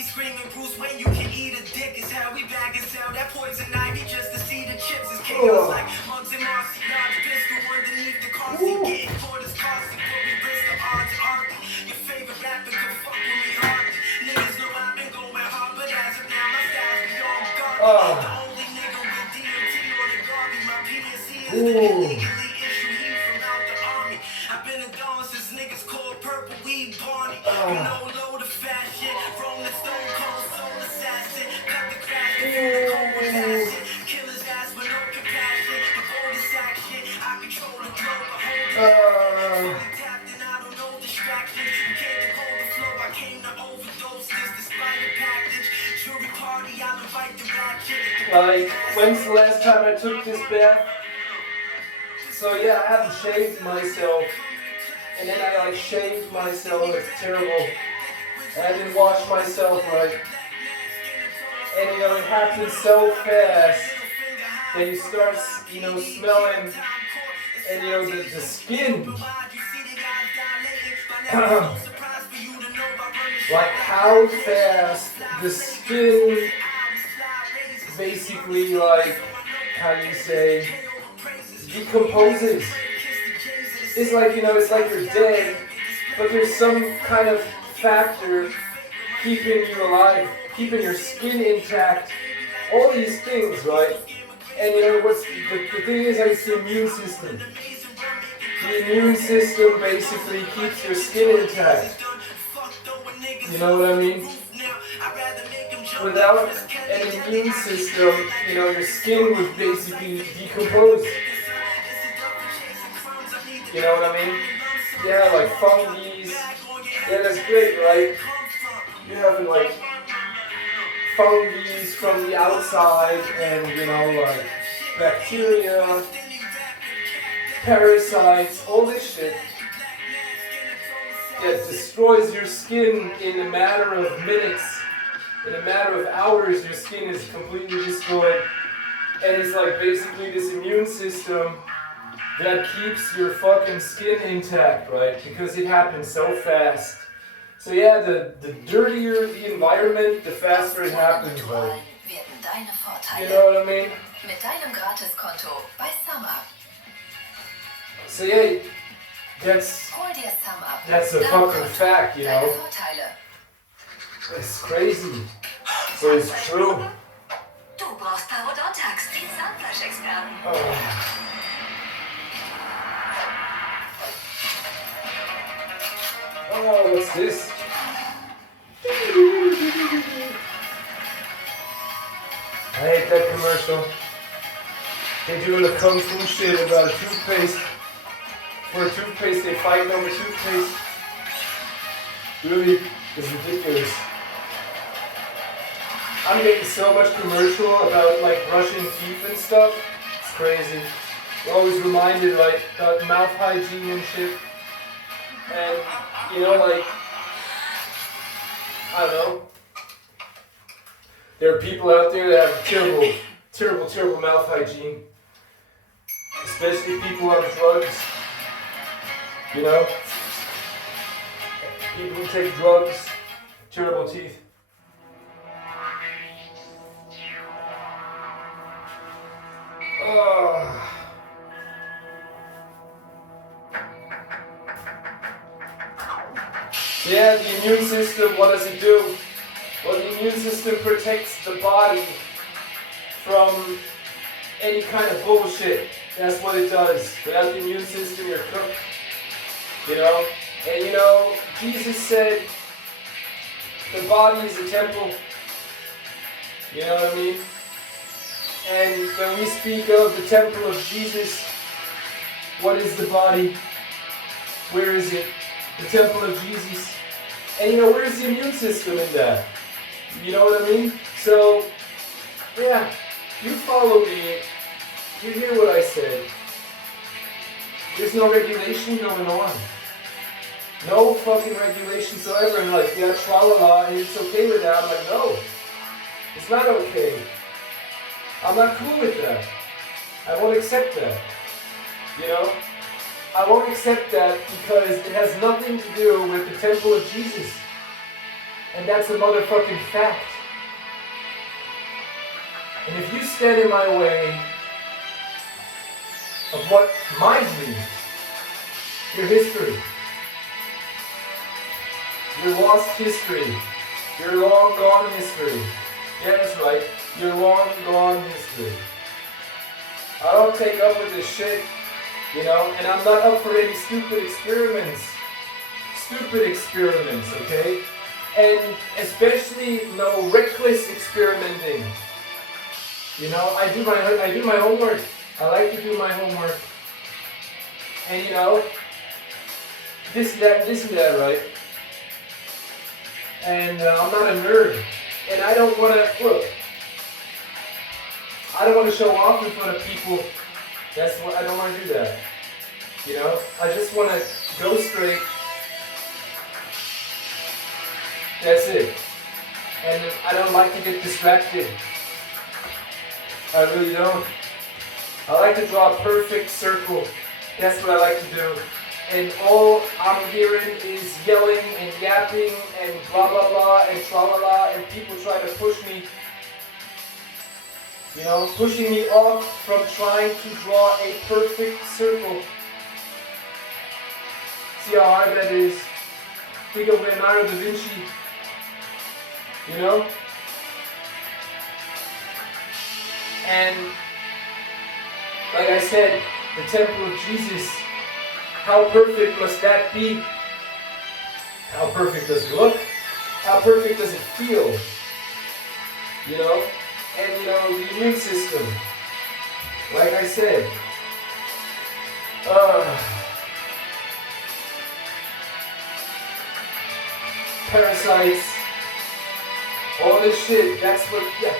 He screaming, Bruce Wayne, you can eat a dick. Is how we back and sell that poison ivy just to see the chips. Is chaos like mugs and Marcy. Dodge pistol underneath the car seat. Getting caught is costly, but we risk the odds argue. Your favorite rapper can fuck with me hardly. Niggas know I've been going hard, but as of now, my style's beyond guard. The only nigga with DMT on the Garvey. My PNC is illegally issued heat from out the army. I've been a dawn since niggas called purple weed Barney. You know, load of fashion. From the stone cold soul assassin. Cut the crash, the cold with passion. Killer's ass with no compassion. The boldest action. I control the globe, I hold it. Tapped and I don't know distraction. You can't hold the flow. I came to overdose this despite the package. Jury party, I'll invite the ratchet. Like, when's the last time I took this bath? So yeah, I haven't shaved myself. And then I like shaved myself, it's terrible. And I didn't wash myself right. And you know, it happens so fast that you start, you know, smelling, and you know, the skin. Like how fast the skin basically, like, how do you say, decomposes. It's like, you know, it's like you're dead, but there's some kind of factor keeping you alive, keeping your skin intact, all these things, right? And you know, what's the thing is, like, it's the immune system. The immune system basically keeps your skin intact. You know what I mean? Without an immune system, you know, your skin would basically decompose. You know what I mean? Yeah, like fungi. Yeah, that's great, right? You're having like fungi from the outside and, you know, like bacteria, parasites, all this shit that destroys your skin in a matter of minutes. In a matter of hours, your skin is completely destroyed. And it's like basically this immune system that keeps your fucking skin intact, right? Because it happens so fast. So yeah, the dirtier the environment, the faster it happens, right? You know what I mean? So yeah, that's a fucking fact, you know? It's crazy. So it's true. Oh, what's this? I hate that commercial. They're doing a kung fu shit about a toothpaste. For a toothpaste, they fighting over toothpaste. Really, it's ridiculous. I'm getting so much commercial about like brushing teeth and stuff. It's crazy. You're always reminded like about mouth hygiene and shit. And you know, like, I don't know. There are people out there that have terrible mouth hygiene. Especially people on drugs. You know? People who take drugs, terrible teeth. Yeah, the immune system, what does it do? Well, the immune system protects the body from any kind of bullshit. That's what it does. Without the immune system, you're cooked. You know? And you know, Jesus said the body is a temple. You know what I mean? And when we speak of the temple of Jesus, what is the body? Where is it? The temple of Jesus. And you know, where's the immune system in that? You know what I mean? So, yeah, you follow me. You hear what I said. There's no regulation going on. No fucking regulation whatsoever. And like, yeah, tra-la-la, and it's okay with that. I'm like, no. It's not okay. I'm not cool with that. I won't accept that. You know? I won't accept that because it has nothing to do with the temple of Jesus. And that's a motherfucking fact. And if you stand in my way of what my dream, your history, your lost history, your long gone history. Yeah, that's right, your long gone history. I don't take up with this shit, you know, and I'm not up for any stupid experiments. Stupid experiments, okay? And especially no reckless experimenting. You know, I do my homework. I like to do my homework. And you know, this and that, right? And I'm not a nerd. And I don't want to, look, I don't want to show off in front of people. That's what, I don't want to do that. You know, I just want to go straight. That's it. And I don't like to get distracted. I really don't. I like to draw a perfect circle. That's what I like to do. And all I'm hearing is yelling and yapping and blah blah blah and tra la la, and people try to push me. You know, pushing me off from trying to draw a perfect circle. See how hard that is? Think of Leonardo da Vinci. You know? And like I said, the temple of Jesus, how perfect must that be? How perfect does it look? How perfect does it feel? You know? And you know, the immune system, like I said, parasites, all this shit, that's what, yeah.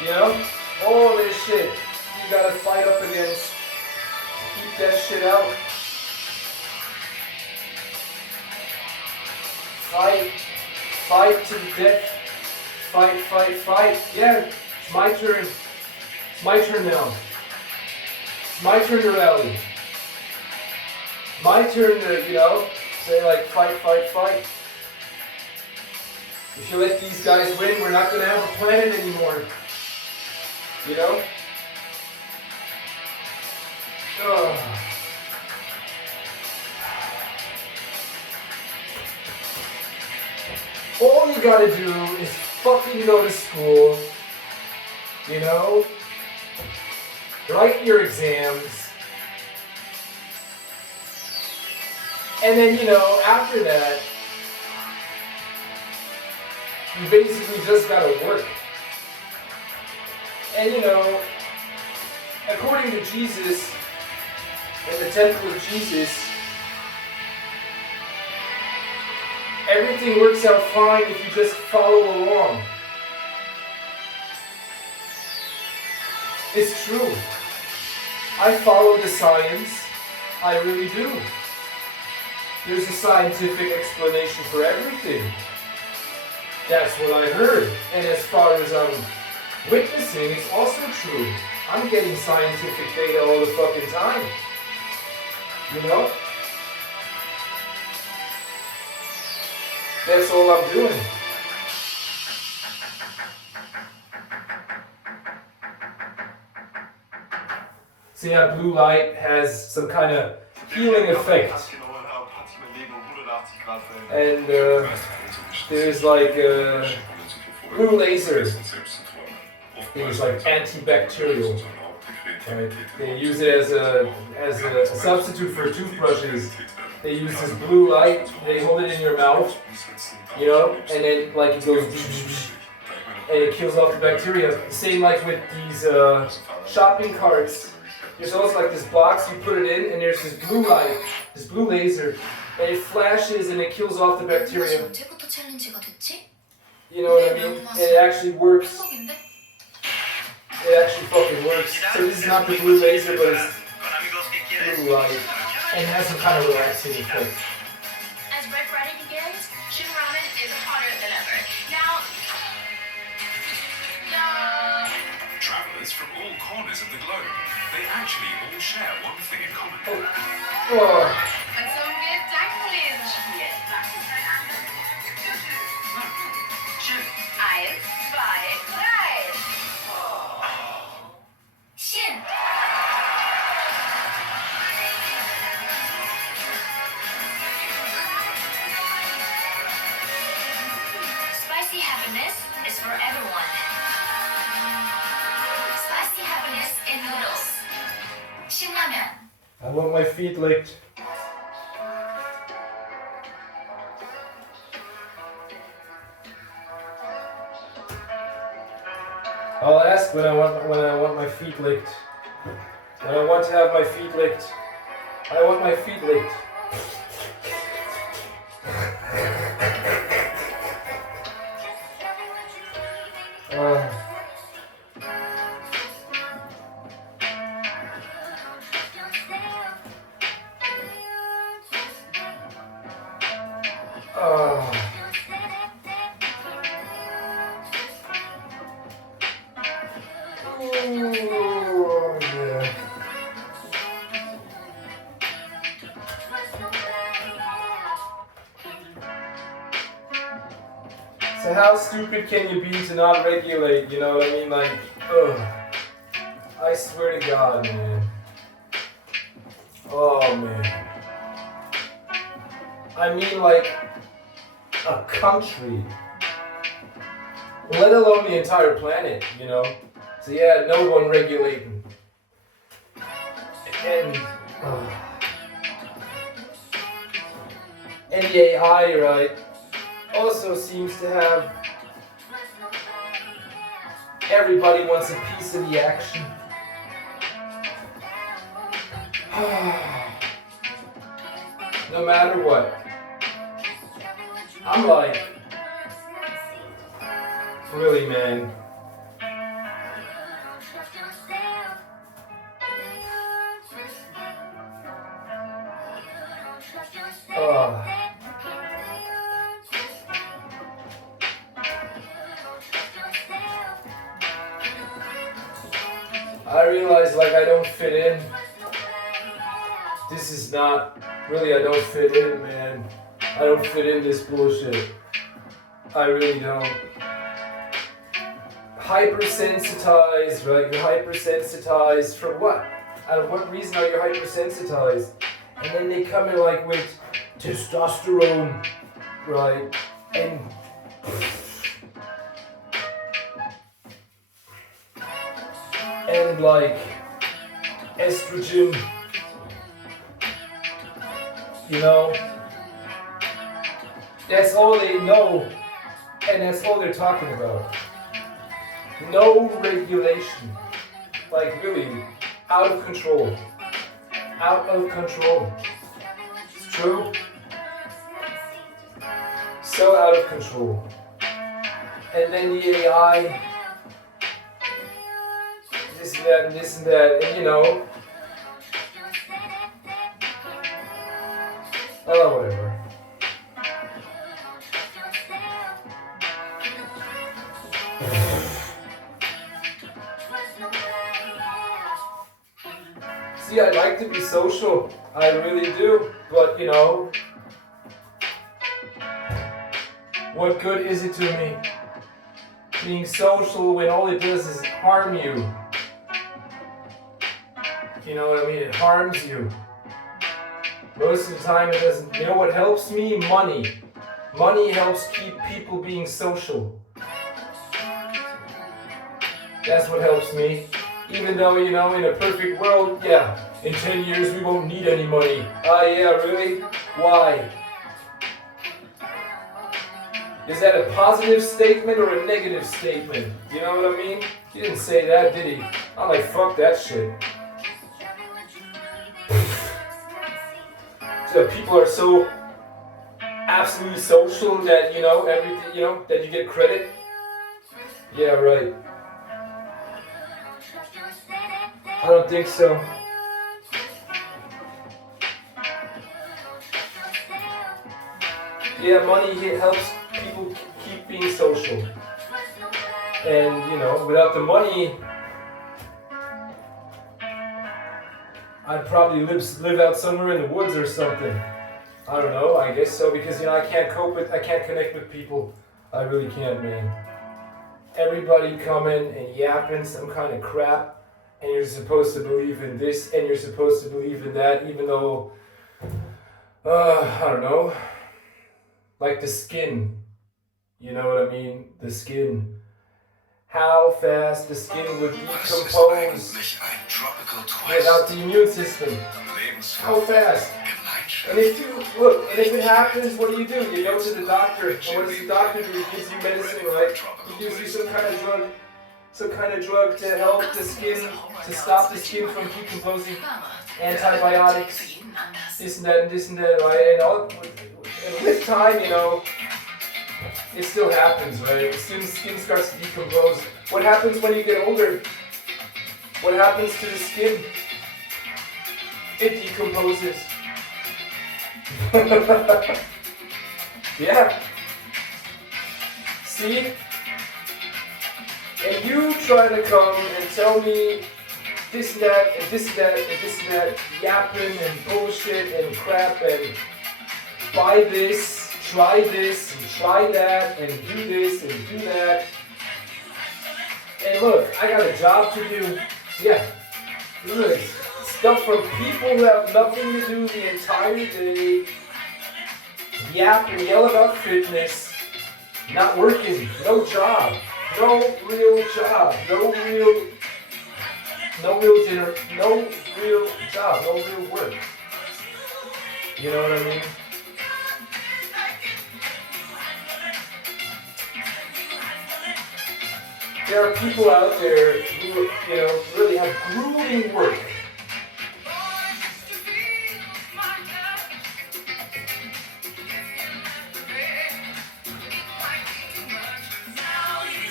You know? All this shit you gotta fight up against. Keep that shit out. Fight to the death. Fight. Yeah, it's my turn. It's my turn now. It's my turn to rally. My turn to, you know, say like fight. If you let these guys win, we're not gonna have a planet anymore. You know? Ugh. All you gotta do is fucking go to school, you know? Write your exams. And then, you know, after that, you basically just gotta work. And you know, according to Jesus, in the temple of Jesus, everything works out fine if you just follow along. It's true. I follow the science. I really do. There's a scientific explanation for everything. That's what I heard. And as far as I'm witnessing, it's also true. I'm getting scientific data all the fucking time. You know? That's all I'm doing. So yeah, blue light has some kind of healing effect. And there's like blue laser. There's like antibacterial. Right? They use it as a substitute for toothbrushes. They use this blue light. They hold it in your mouth, you know, and then like it goes and it kills off the bacteria. Same like with these shopping carts. There's also like this box, you put it in, and there's this blue light, this blue laser, and it flashes and it kills off the bacteria. You know what I mean? And it actually works. It actually fucking works. So this is not the blue laser, but it's blue light. And it has some kind of relaxing effect. As Red Friday begins, Shin Ramen is hotter than ever. Now, Travelers from all corners of the globe, they actually all share one thing in common. Oh. und zum Gedankenlesen spielen. happiness is for everyone. Spicy happiness in noodles. 신라면. I want my feet licked. I'll ask when I want my feet licked. When I want to have my feet licked. I want my feet licked. Oh, yeah. So how stupid can you be to not regulate, you know what I mean? Like, ugh. I swear to God, man. Oh, man. I mean, like, a country. Let alone the entire planet, you know? So yeah, no one regulating. And the AI, right, also seems to have everybody wants a piece of the action. No matter what. I'm like, really, man. I realize, like, I don't fit in. This is not, really, I don't fit in, man. I don't fit in this bullshit. I really don't. Hypersensitized, right? You're hypersensitized for what? Out of what reason are you hypersensitized? And then they come in like with testosterone, right? And like estrogen, you know? That's all they know, and that's all they're talking about. No regulation. Like really, out of control. Out of control. It's true. So out of control. And then the AI, this and that and this and that, and you know. Oh, whatever. See, I like to be social, I really do, but you know, what good is it to me? Being social when all it does is harm you. You know what I mean? It harms you. Most of the time it doesn't. You know what helps me? Money. Money helps keep people being social. That's what helps me. Even though, you know, in a perfect world, yeah, in 10 years we won't need any money. Ah, yeah, really? Why? Is that a positive statement or a negative statement? You know what I mean? He didn't say that, did he? I'm like, fuck that shit. So people are so absolutely social that, you know, everything, you know, that you get credit. Yeah, right. I don't think so. Yeah, money helps people keep being social. And, you know, without the money, I'd probably live out somewhere in the woods or something. I don't know, I guess so, because, you know, I can't connect with people. I really can't, man. Everybody coming and yapping some kind of crap. And you're supposed to believe in this, and you're supposed to believe in that, even though, I don't know, like the skin. You know what I mean? The skin. How fast the skin would Was ist decompose eigentlich ein Tropical without Twist? the immune system. How fast? And if you look, and if it happens, what do? You go to the doctor. And what does the doctor do? He gives you medicine, right? He gives you some kind of drug to help the skin, to stop the skin from decomposing. Antibiotics, this and that, right? And with time, you know, it still happens, right? The skin starts to decompose. What happens when you get older? What happens to the skin? It decomposes. Yeah. See? And you try to come and tell me this and that and this and that and this and that, yapping and bullshit and crap and buy this, try this and try that and do this and do that. And look, I got a job to do. Yeah. Look, stuff from people who have nothing to do the entire day. Yap and yell about fitness. Not working. No job. No real job. No real job. No real work. You know what I mean? There are people out there who, you know, really have grueling work.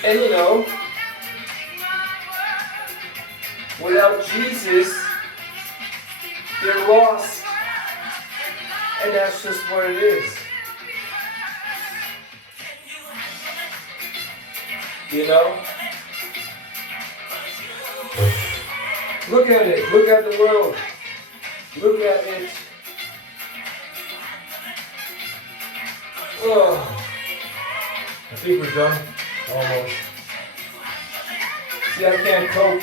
And you know, without Jesus, they're lost. And that's just what it is. You know? Look at it. Look at the world. Look at it. Oh. I think we're done. Almost. See, I can't cope.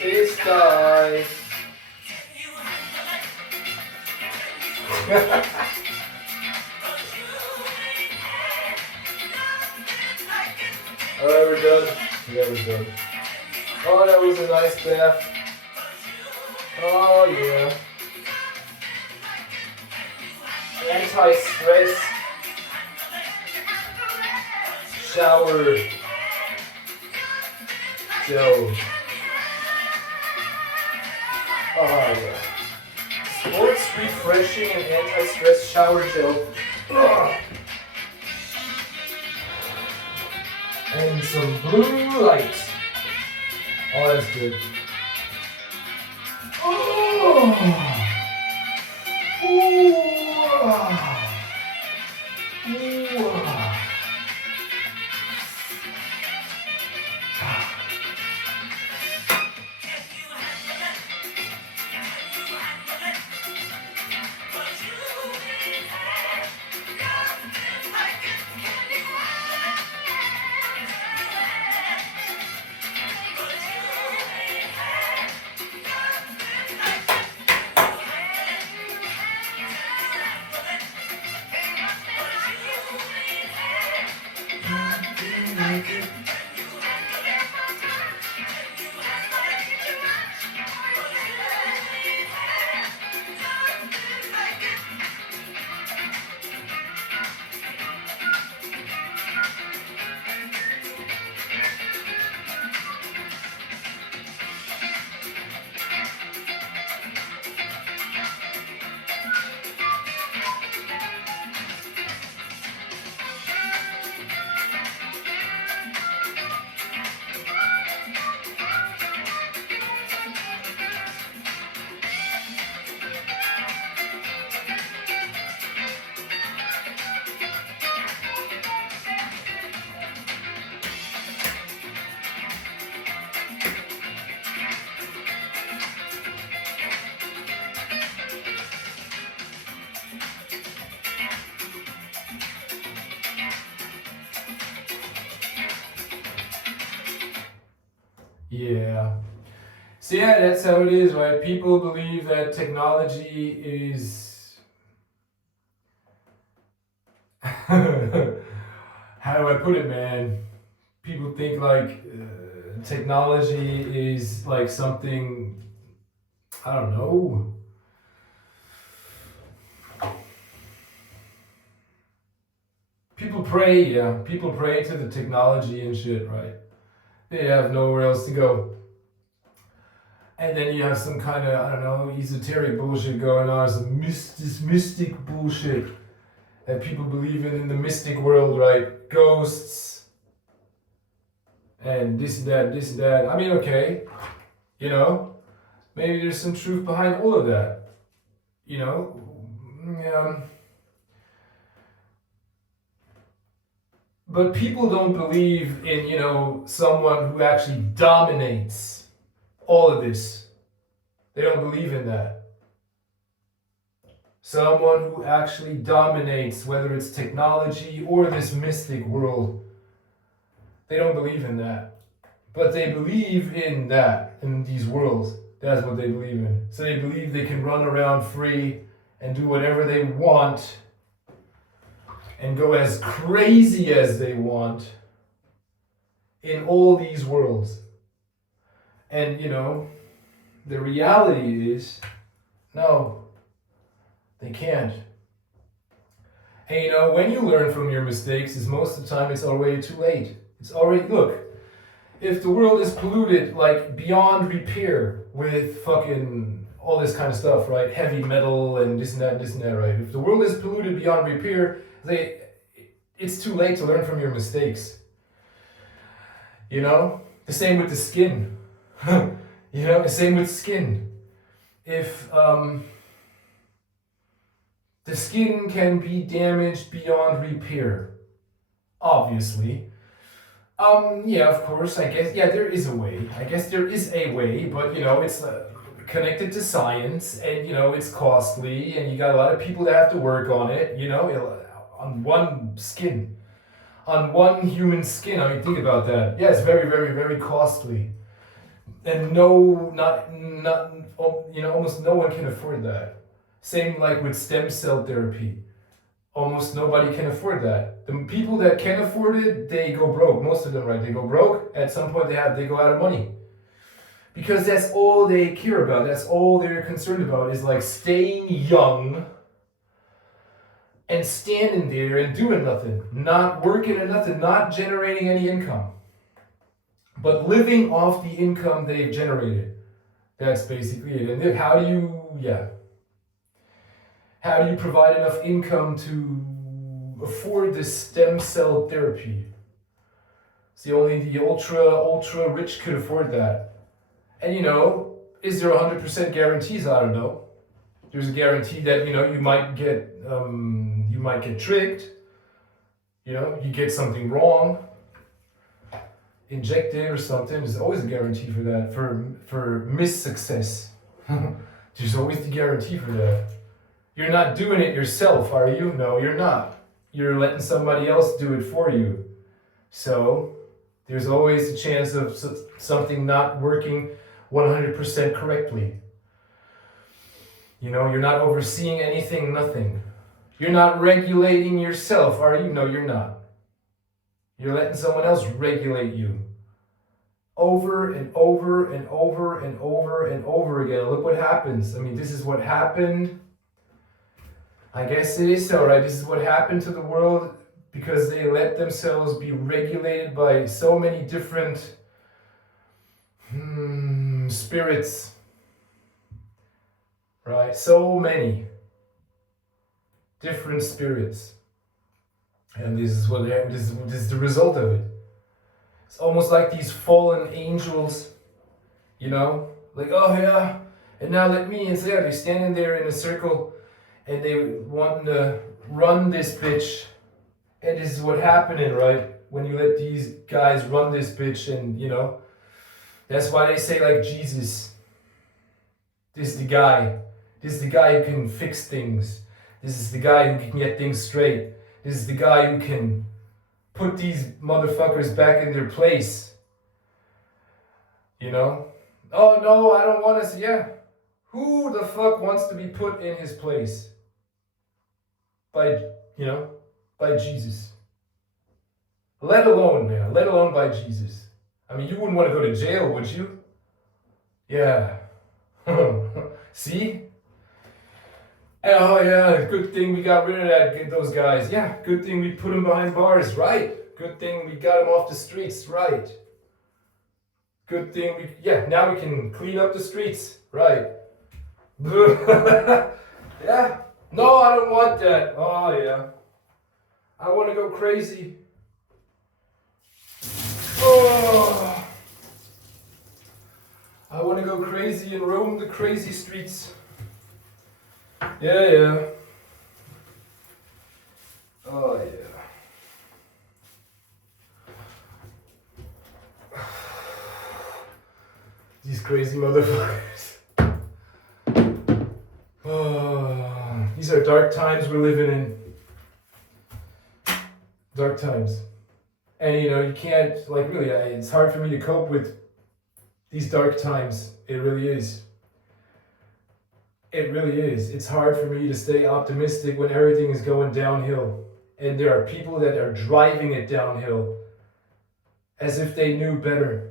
This guy. Alright, we're done. Yeah, we're done. Oh, that was a nice bath. Oh, yeah. Anti-stress. Shower. Gel. Oh, yeah. Sports refreshing and anti-stress shower gel. Ugh. And some blue light. Oh, that's good. Oh. Ooh. Ooh. Yeah. So yeah, that's how it is, right? People believe that technology is how do I put it, man? People think like technology is like something, I don't know. People pray, yeah. People pray to the technology and shit, right? They have nowhere else to go. And then you have some kind of, I don't know, esoteric bullshit going on, this mystic bullshit that people believe in the mystic world, right? Ghosts and this and that, this and that. I mean, okay, you know, maybe there's some truth behind all of that, you know. But people don't believe in, you know, someone who actually dominates all of this. They don't believe in that. Someone who actually dominates, whether it's technology or this mystic world. They don't believe in that. But they believe in that, in these worlds. That's what they believe in. So they believe they can run around free and do whatever they want and go as crazy as they want in all these worlds. And, you know, the reality is, no, they can't. And, you know, when you learn from your mistakes, is most of the time it's already too late. It's already, look, if the world is polluted, like, beyond repair with fucking all this kind of stuff, right? Heavy metal and this and that, right? If the world is polluted beyond repair, it's too late to learn from your mistakes. You know? The same with the skin. You know, the same with skin. If the skin can be damaged beyond repair, obviously. Yeah, of course, I guess, yeah, there is a way. I guess there is a way, but, you know, it's connected to science, and, you know, it's costly, and you got a lot of people that have to work on it, you know, on one skin. On one human skin, I mean, think about that. Yeah, it's very, very, very costly. And almost no one can afford that. Same like with stem cell therapy. Almost nobody can afford that. The people that can afford it, they go broke. Most of them, right? They go broke. At some point, they go out of money. Because that's all they care about. That's all they're concerned about is like staying young and standing there and doing nothing. Not working or nothing. Not generating any income. But living off the income they've generated. That's basically it. And then how do you provide enough income to afford this stem cell therapy? It's only the ultra rich could afford that. And, you know, is there 100% guarantees? I don't know. There's a guarantee that, you know, you might get tricked. You know, you get something wrong, injected or something. There's always a guarantee for that. For missuccess, there's always the guarantee for that. You're not doing it yourself, are you? No, you're not. You're letting somebody else do it for you. So there's always a chance of something not working 100% correctly. You know, you're not overseeing anything, nothing. You're not regulating yourself, are you? No, you're not. You're letting someone else regulate you. Over and over and over and over and over again. Look what happens. I mean, this is what happened. I guess it is so, right? This is what happened to the world because they let themselves be regulated by so many different spirits, right? So many different spirits. And this is what this is the result of it. It's almost like these fallen angels, you know? Like, oh yeah, and now let me, and so yeah, they're standing there in a circle and they want to run this bitch. And this is what happening, right? When you let these guys run this bitch, and you know, that's why they say like Jesus. This is the guy. This is the guy who can fix things. This is the guy who can get things straight. This is the guy who can put these motherfuckers back in their place. You know? Oh no, I don't want to. Yeah. Who the fuck wants to be put in his place? By, you know, by Jesus. Let alone, man. Let alone by Jesus. I mean, you wouldn't want to go to jail, would you? Yeah. See? Oh yeah, good thing we got rid of those guys. Yeah, good thing we put them behind bars. Right. Good thing we got them off the streets. Right. Good thing now we can clean up the streets. Right. Yeah. No, I don't want that. Oh yeah. I want to go crazy. Oh. I want to go crazy and roam the crazy streets. Yeah. Oh yeah. These crazy motherfuckers. Oh, these are dark times we're living in. Dark times. And you know, you can't, like really, it's hard for me to cope with these dark times. It really is. It really is. It's hard for me to stay optimistic when everything is going downhill. And there are people that are driving it downhill as if they knew better,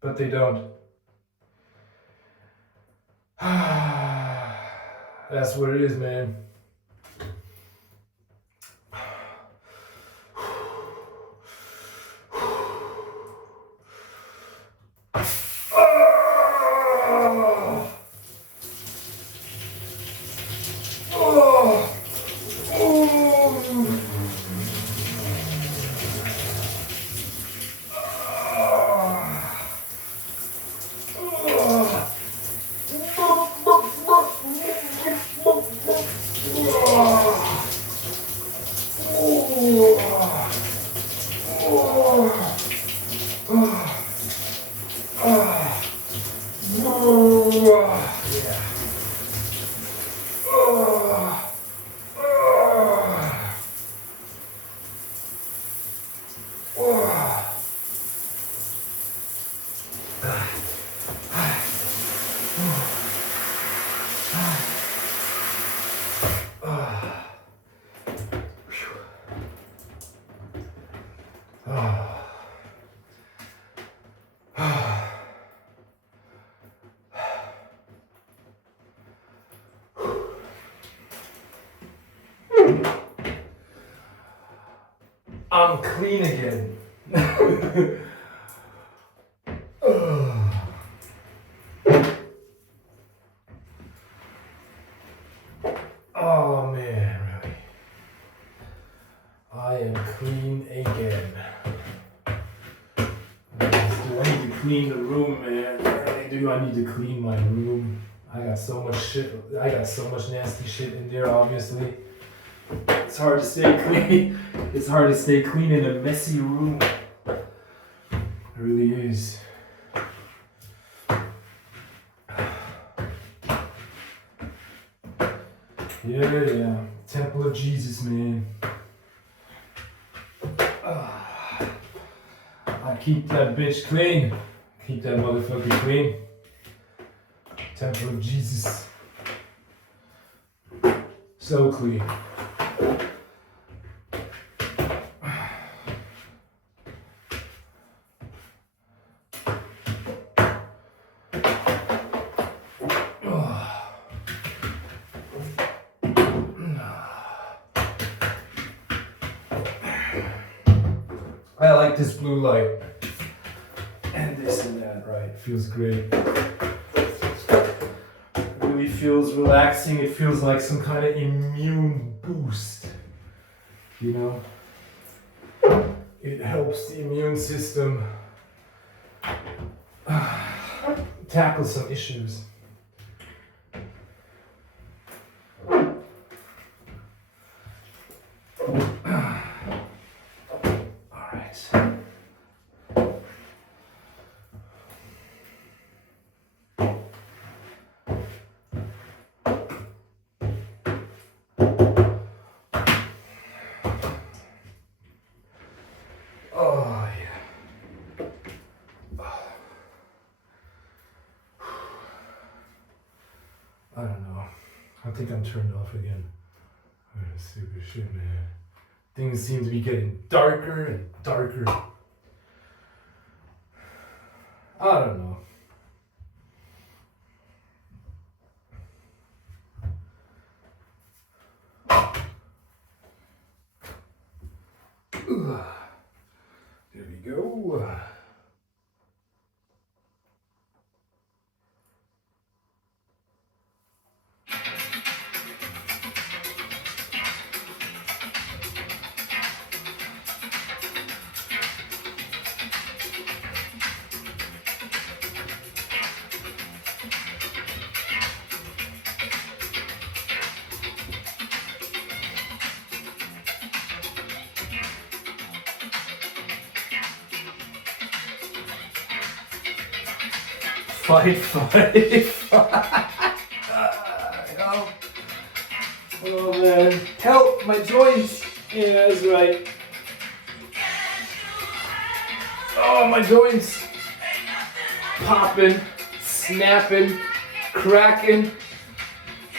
but they don't. That's what it is, man. I'm clean again. Oh man, really. I am clean again. I need to clean the room, man. I need to clean my room. I got so much shit. I got so much nasty shit in there, obviously. It's hard to stay clean. It's hard to stay clean in a messy room. It really is. Yeah. Temple of Jesus, man. I keep that bitch clean. Keep that motherfucker clean. Temple of Jesus. So clean. I like this blue light. And this and that, right? Feels great. It really feels relaxing. It feels like some kind of immune boost. You know? It helps the immune system tackle some issues. think I'm turned off again. Oh, stupid shit, man. Things seem to be getting darker and darker. I don't know. There we go. Fight. Help. Oh man. Help my joints. Yeah, that's right. Oh, my joints. Popping, snapping, cracking.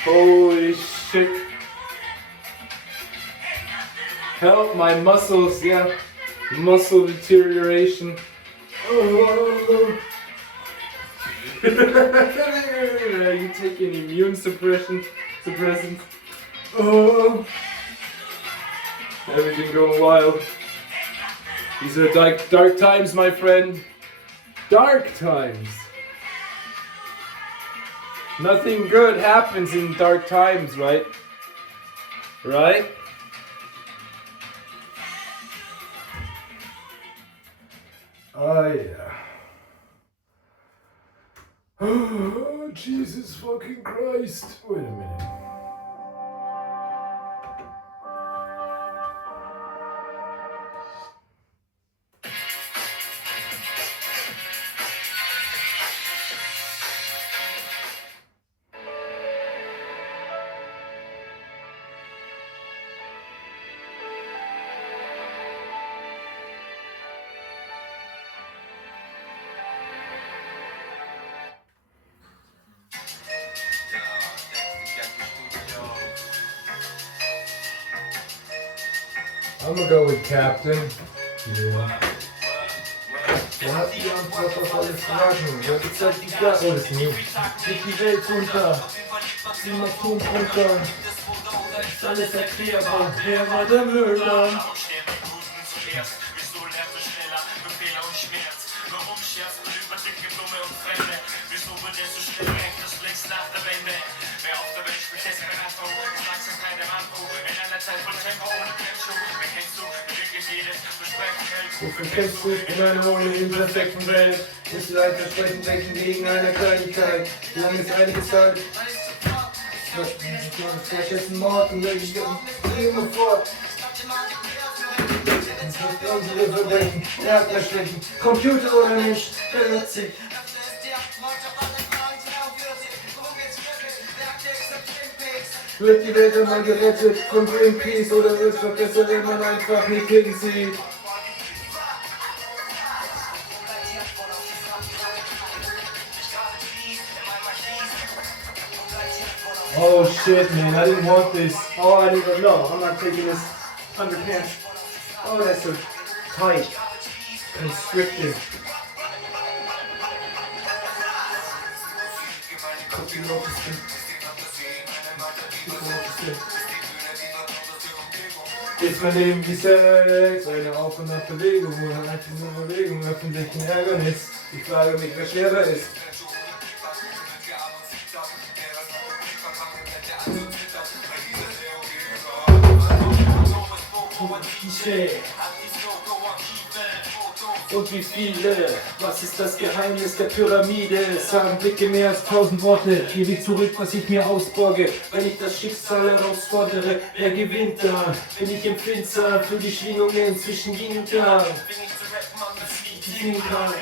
Holy shit. Help my muscles, yeah. Muscle deterioration. Oh. Are you taking immune suppressants? Oh, everything going wild. These are dark times, my friend. Dark times. Nothing good happens in dark times, right? Right? Oh yeah. Oh, Jesus fucking Christ. Wait a minute. I'm gonna go with Captain. Yeah. Er hat die Antwort auf alle Fragen. Wer gezeigt die Gaben des New? Geht die Welt runter. Die Natur runter. Ist alles erklärbar. Wer war der Mörder? Wofür kämpfst du in einer ohne imperfekten Welt? Müsste leid versprechen, welchen wegen einer Kleinigkeit. Wie lange ist einiges Zeit? Verschätzen Mord und welche Dinge fort. Unsere Verbrechen, Erdbeerschwächen, Computer oder Mensch, verirrt sich. Wird die Welt einmal gerettet von Greenpeace oder wird es verbessert, wenn man einfach nicht hinsieht? Oh shit, man, I didn't want this. Oh, I didn't know. I'm not taking this underpants. Oh, that's so tight. Constricted. Ist mein Leben wie Sex, eine Auf- und Abbewegung, oder einfach nur Bewegung, öffentlichen Ärgernis. Ich frage mich, wer schwerer ist. Und wie viele? Was ist das Geheimnis der Pyramide? Sagen Blicke mehr als 1000 Worte. Gebe ich zurück, was ich mir ausborge. Wenn ich das Schicksal herausfordere, wer gewinnt da? Bin ich empfindsam für die Schwingungen zwischen Yin und Yang? Die kann.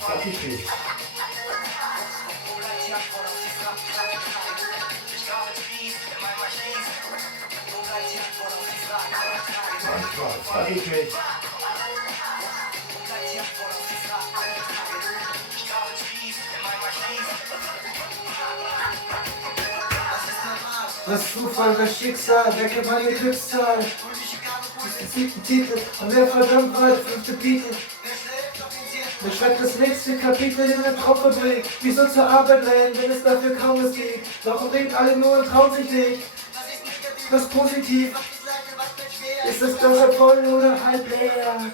Fuck ich nicht. Fuck ich nicht. Was Zufall, was Schicksal, wer kennt meine Glückszahl? Das ist der Titel und wer verdammt war der 5. Titel? Wer schreibt das nächste Kapitel in der Traumfabrik? Wieso zur Arbeit rennen, wenn es dafür kaum was gibt? Warum reden alle nur und trauen sich nicht? Was positiv? Ist das Glas halb voll oder halb leer?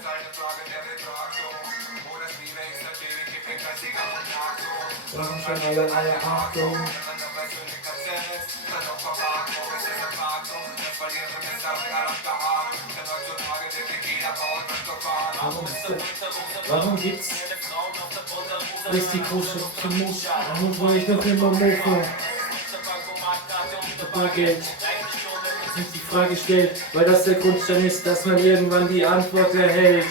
Warum schon alle Achtung? Warum gibt's richtig große Tumult? Warum war ich noch immer Mofa? Bargeld. Sich die Frage stellt, weil das der Grundstein ist, dass man irgendwann die Antwort erhält.